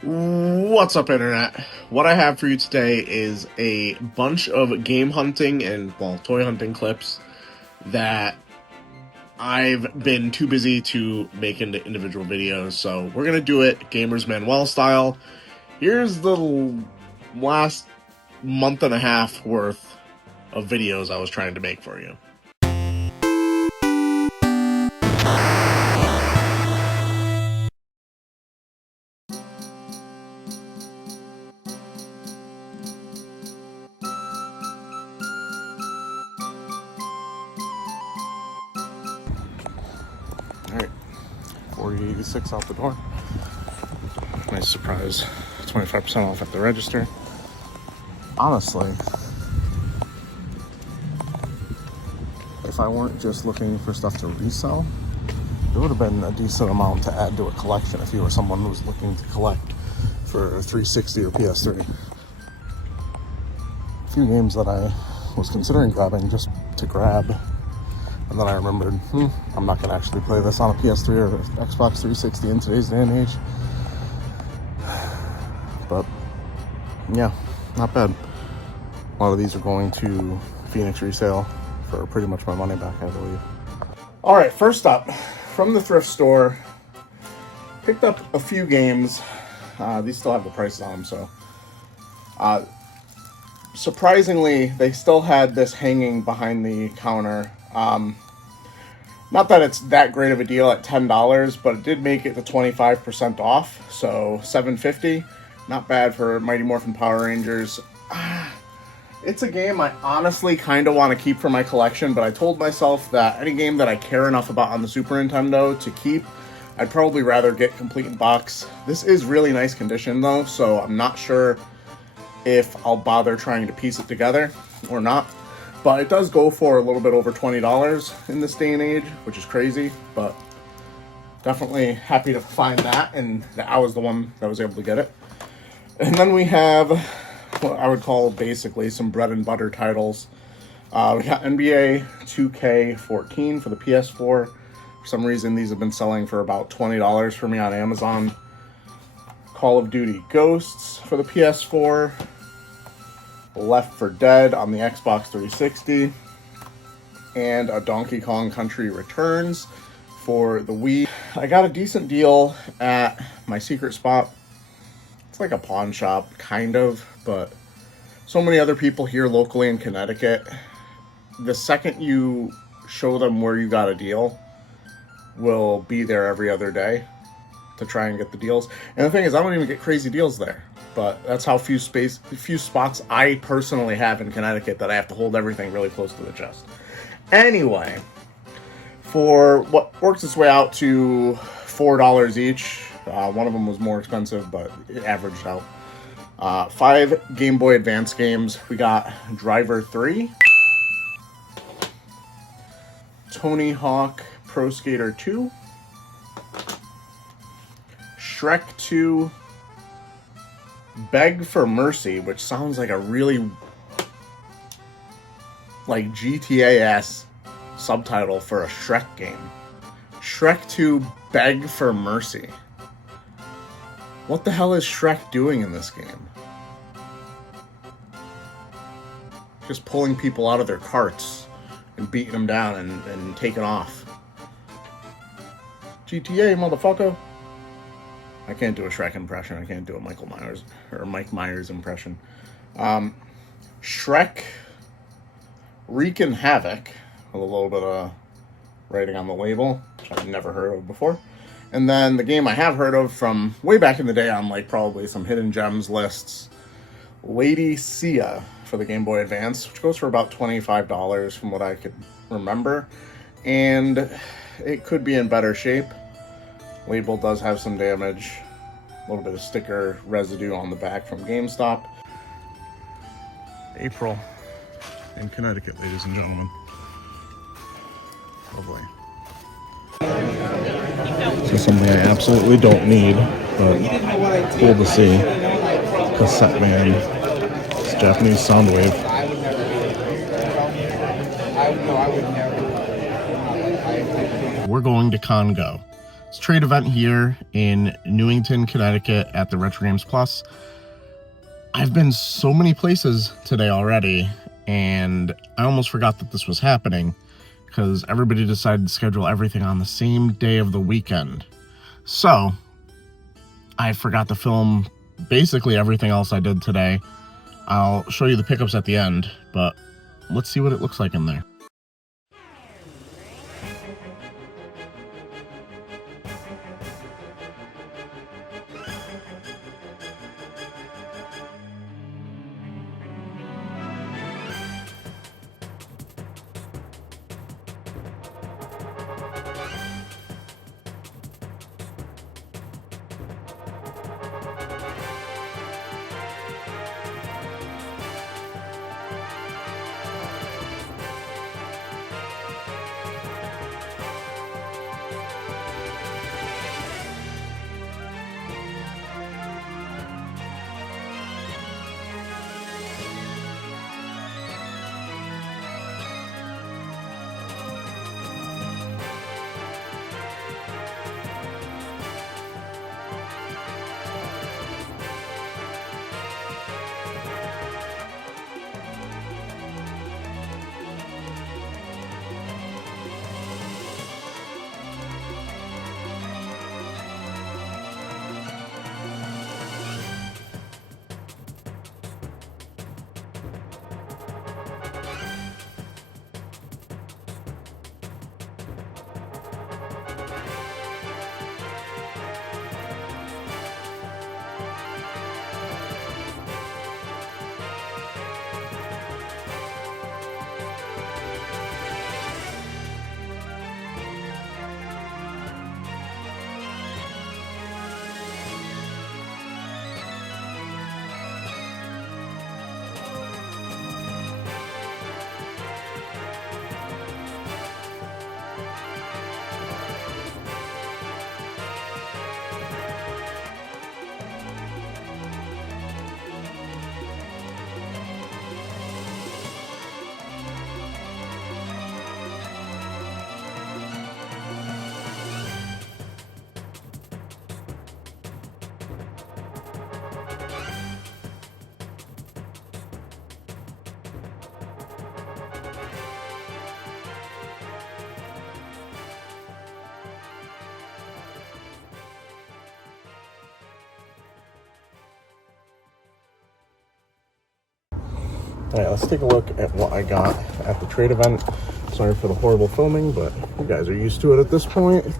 What's up, Internet? What I have for you today is a bunch of game hunting and, well, toy hunting clips that I've been too busy to make into individual videos, so we're gonna do it Gamers Manuel style. Here's the last month and a half worth of videos I was trying to make for you. Alright, 40.86 out the door. Nice surprise, 25% off at the register. Honestly, if I weren't just looking for stuff to resell, it would have been a decent amount to add to a collection if you were someone who was looking to collect for 360 or PS3. A few games that I was considering grabbing just to grab, and then I remembered, I'm not going to actually play this on a PS3 or Xbox 360 in today's day and age. But yeah, not bad. A lot of these are going to Phoenix resale for pretty much my money back, I believe. All right, first up, from the thrift store, picked up a few games. These still have the prices on them, so. Surprisingly, they still had this hanging behind the counter. Not that it's that great of a deal at $10, but it did make it to 25% off, so $7.50. Not bad for Mighty Morphin Power Rangers. It's a game I honestly kind of want to keep for my collection, but I told myself that any game that I care enough about on the Super Nintendo to keep, I'd probably rather get complete in box. This is really nice condition though, so I'm not sure if I'll bother trying to piece it together or not. But it does go for a little bit over $20 in this day and age, which is crazy, but definitely happy to find that, and I was the one that was able to get it. And then we have what I would call basically some bread and butter titles. We got NBA 2K14 for the PS4. For some reason, these have been selling for about $20 for me on Amazon. Call of Duty Ghosts for the PS4. Left 4 Dead on the Xbox 360. And a Donkey Kong Country Returns for the Wii. I got a decent deal at my secret spot. It's like a pawn shop, kind of, but so many other people here locally in Connecticut, the second you show them where you got a deal, will be there every other day to try and get the deals. And the thing is, I don't even get crazy deals there, but that's how few spots I personally have in Connecticut that I have to hold everything really close to the chest. Anyway, for what works its way out to $4 each, one of them was more expensive, but it averaged out. 5 Game Boy Advance games. We got Driver 3, Tony Hawk Pro Skater 2, Shrek 2, Beg for Mercy, which sounds like a really like GTA-ass subtitle for a Shrek game. Shrek 2 Beg for Mercy. What the hell is Shrek doing in this game? Just pulling people out of their carts and beating them down and taking off. GTA, motherfucker. I can't do a Shrek impression. I can't do a Michael Myers or Mike Myers impression. Shrek Wreaking Havoc, with a little bit of writing on the label, which I've never heard of before. And then the game I have heard of from way back in the day on like probably some hidden gems lists, Lady Sia for the Game Boy Advance, which goes for about $25 from what I could remember. And it could be in better shape. Label does have some damage, a little bit of sticker residue on the back from GameStop. April in Connecticut, ladies and gentlemen. Lovely. So something I absolutely don't need, but cool to see. Cassette Man. It's Japanese sound wave. We're going to Conngo. It's a trade event here in Newington, Connecticut at the Retro Games Plus. I've been so many places today already, and I almost forgot that this was happening because everybody decided to schedule everything on the same day of the weekend. So I forgot to film basically everything else I did today. I'll show you the pickups at the end, but let's see what it looks like in there. All right, let's take a look at what I got at the trade event. Sorry for the horrible filming, but you guys are used to it at this point. If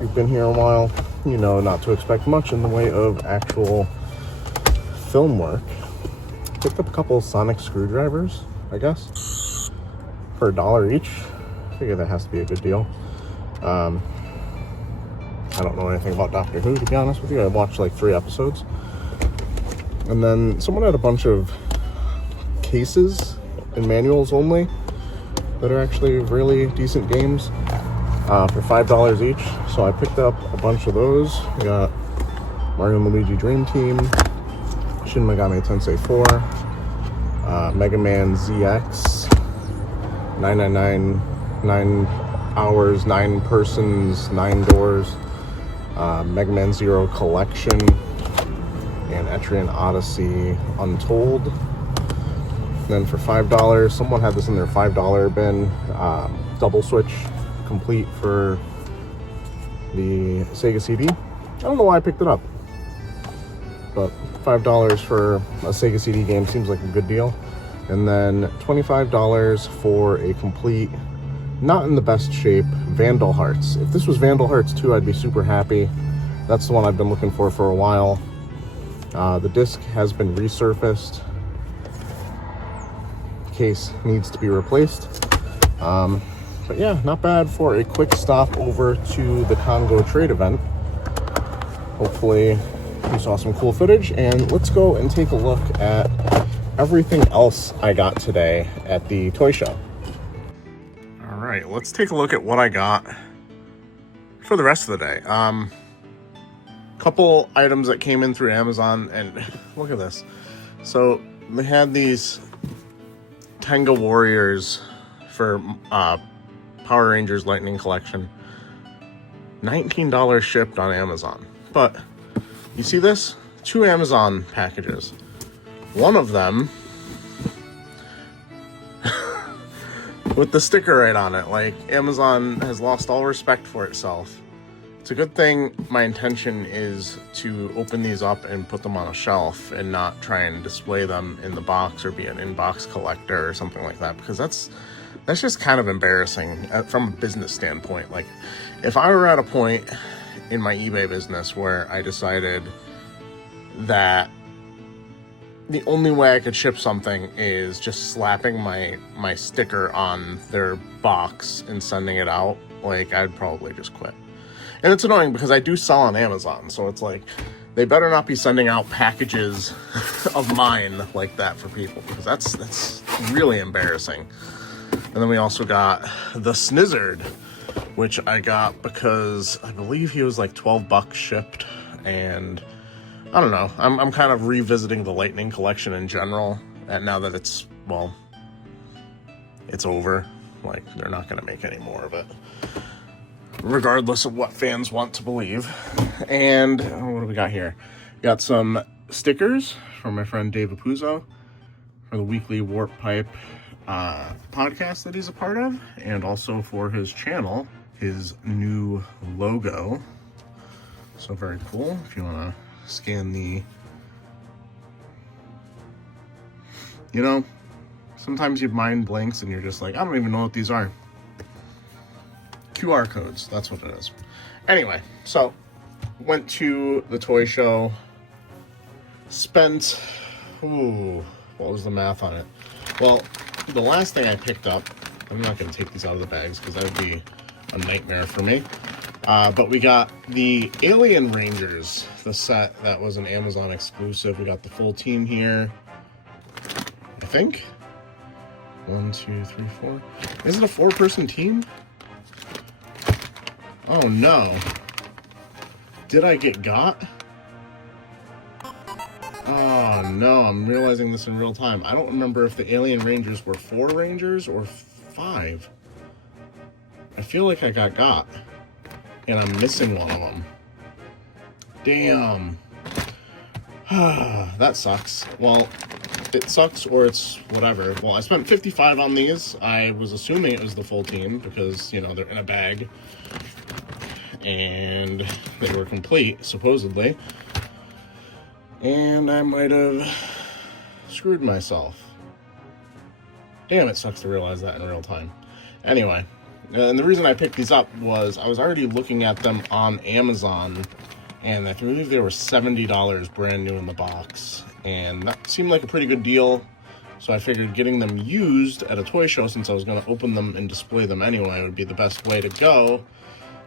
you've been here a while, you know not to expect much in the way of actual film work. Picked up a couple of sonic screwdrivers, I guess, for $1 each. I figure that has to be a good deal. I don't know anything about Doctor Who, to be honest with you. I watched like 3 episodes. And then someone had a bunch of cases and manuals only that are actually really decent games for $5 each. So I picked up a bunch of those. We got Mario and Luigi Dream Team, Shin Megami Tensei 4, Mega Man ZX, 999, 9 hours, 9 persons, 9 doors, Mega Man Zero Collection, and Etrian Odyssey Untold. Then for $5, someone had this in their $5 bin, double switch complete for the Sega CD. I don't know why I picked it up, but $5 for a Sega CD game seems like a good deal. And then $25 for a complete, not in the best shape, Vandal Hearts. If this was Vandal Hearts 2, I'd be super happy. That's the one I've been looking for a while. The disc has been resurfaced. Case needs to be replaced. But yeah, not bad for a quick stop over to the Conngo trade event. Hopefully you saw some cool footage, and let's go and take a look at everything else I got today at the toy show. All right, let's take a look at what I got for the rest of the day. Couple items that came in through Amazon, and look at this. So they had these Tenga Warriors for Power Rangers Lightning Collection. $19 shipped on Amazon. But you see this? 2 Amazon packages. One of them with the sticker right on it. Like, Amazon has lost all respect for itself. It's a good thing my intention is to open these up and put them on a shelf and not try and display them in the box or be an in-box collector or something like that, because that's just kind of embarrassing from a business standpoint. Like, if I were at a point in my eBay business where I decided that the only way I could ship something is just slapping my sticker on their box and sending it out, like, I'd probably just quit. And it's annoying because I do sell on Amazon, so it's like, they better not be sending out packages of mine like that for people, because that's really embarrassing. And then we also got the Snizzard, which I got because I believe he was like $12 shipped, and I don't know. I'm kind of revisiting the Lightning collection in general, and now that it's over. Like, they're not going to make any more of it, regardless of what fans want to believe. And what do we got here? Got some stickers from my friend Dave Apuzzo for the weekly Warp Pipe podcast that he's a part of, and also for his channel, his new logo. So very cool. If you want to scan the, you know, sometimes your mind blanks and you're just like, I don't even know what these are. QR codes, that's what it is. Anyway, so went to the toy show, spent, what was the math on it? Well, the last thing I picked up, I'm not going to take these out of the bags because that would be a nightmare for me. But we got the Alien Rangers, the set that was an Amazon exclusive. We got the full team here, I think. 1, 2, 3, 4. Is it a 4-person team? Oh no. Did I get got? Oh no, I'm realizing this in real time. I don't remember if the Alien Rangers were 4 Rangers or 5. I feel like I got. And I'm missing one of them. Damn. That sucks. Well, it sucks or it's whatever. Well, I spent $55 on these. I was assuming it was the full team because, you know, they're in a bag. And they were complete, supposedly. And I might have screwed myself. Damn, it sucks to realize that in real time. Anyway, and the reason I picked these up was I was already looking at them on Amazon, and I believe they were $70 brand new in the box. And that seemed like a pretty good deal, so I figured getting them used at a toy show, since I was going to open them and display them anyway, would be the best way to go.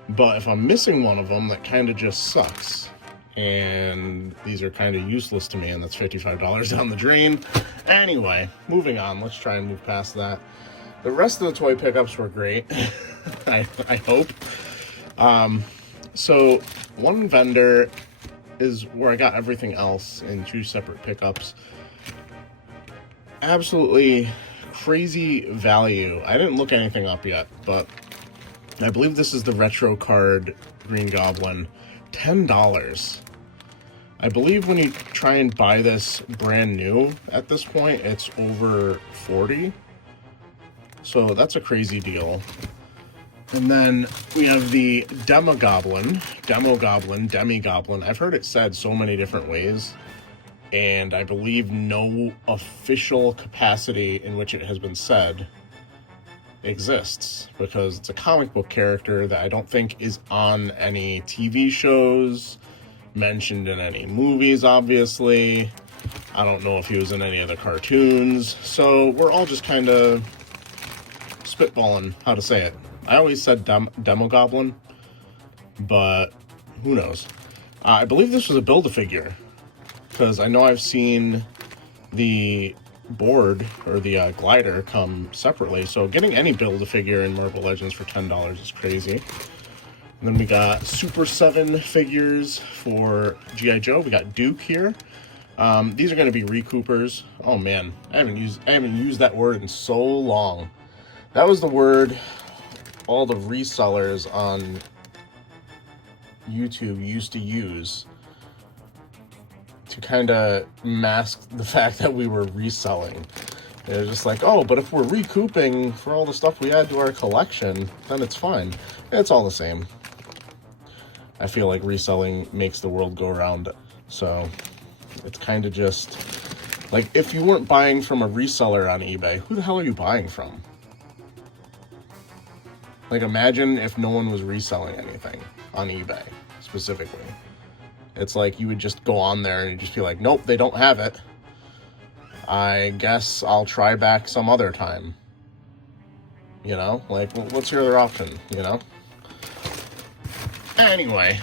But if I'm missing one of them, that kind of just sucks. And these are kind of useless to me, and that's $55 down the drain. Anyway, moving on. Let's try and move past that. The rest of the toy pickups were great. I hope. So one vendor is where I got everything else in 2 separate pickups. Absolutely crazy value. I didn't look anything up yet, but I believe this is the retro card Green Goblin. $10. I believe when you try and buy this brand new at this point, it's over $40. So that's a crazy deal. And then we have the Demi-Goblin. I've heard it said so many different ways, and I believe no official capacity in which it has been said exists, because it's a comic book character that I don't think is on any TV shows, mentioned in any movies, obviously. I don't know if he was in any other cartoons, so we're all just kind of spitballing how to say it. I always said Demi-Goblin, but who knows. I believe this was a Build-A-Figure, because I know I've seen the board or the glider come separately, so getting any Build-A-Figure in Marvel Legends for $10 is crazy. And then we got Super 7 figures for G.I. Joe. We got Duke here. These are going to be recoupers. Oh man, I haven't used that word in so long. That was the word all the resellers on YouTube used to use to kind of mask the fact that we were reselling. It was just like, oh, but if we're recouping for all the stuff we add to our collection, then it's fine. It's all the same. I feel like reselling makes the world go around. So it's kind of just like, if you weren't buying from a reseller on eBay, who the hell are you buying from? Like, imagine if no one was reselling anything on eBay specifically. It's like you would just go on there and you'd just be like, nope, they don't have it. I guess I'll try back some other time. You know, like, what's your other option, you know? Anyway,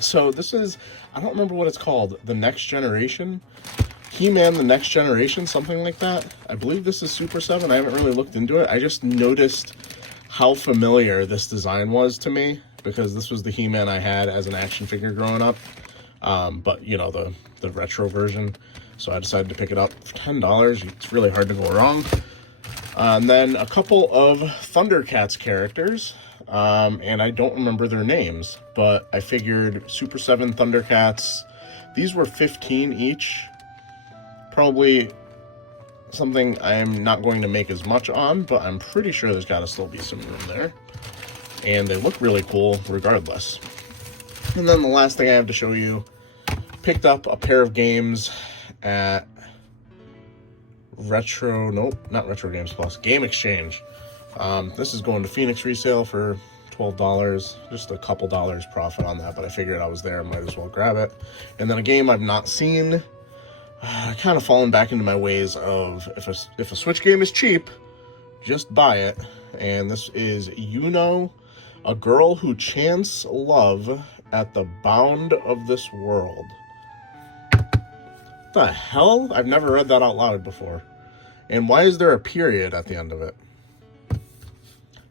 so this is, I don't remember what it's called, The Next Generation? He-Man The Next Generation, something like that. I believe this is Super 7. I haven't really looked into it. I just noticed how familiar this design was to me, because this was the He-Man I had as an action figure growing up. But, you know, the retro version. So I decided to pick it up for $10. It's really hard to go wrong. And then a couple of Thundercats characters. And I don't remember their names, but I figured Super 7 Thundercats. These were $15 each. Probably something I'm not going to make as much on, but I'm pretty sure there's got to still be some room there. And they look really cool regardless. And then the last thing I have to show you, picked up a pair of games at not Retro Games Plus, Game Exchange. This is going to Phoenix resale for $12, just a couple dollars profit on that, but I figured I was there, might as well grab it. And then a game I've not seen, kind of fallen back into my ways of, if a Switch game is cheap, just buy it. And this is A Girl Who Chants Love at the Bound of This World. What the hell? I've never read that out loud before. And why is there a period at the end of it?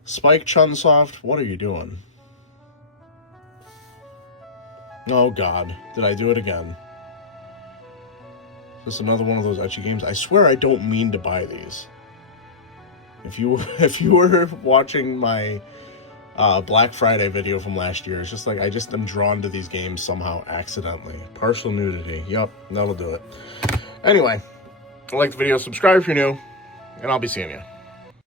Spike Chunsoft, what are you doing? Oh god, did I do it again? Is this another one of those ecchi games? I swear I don't mean to buy these. If you were watching my Black Friday video from last year, it's just like I just am drawn to these games somehow accidentally. Partial nudity. Yep, that'll do it. Anyway, like the video, subscribe if you're new, and I'll be seeing you.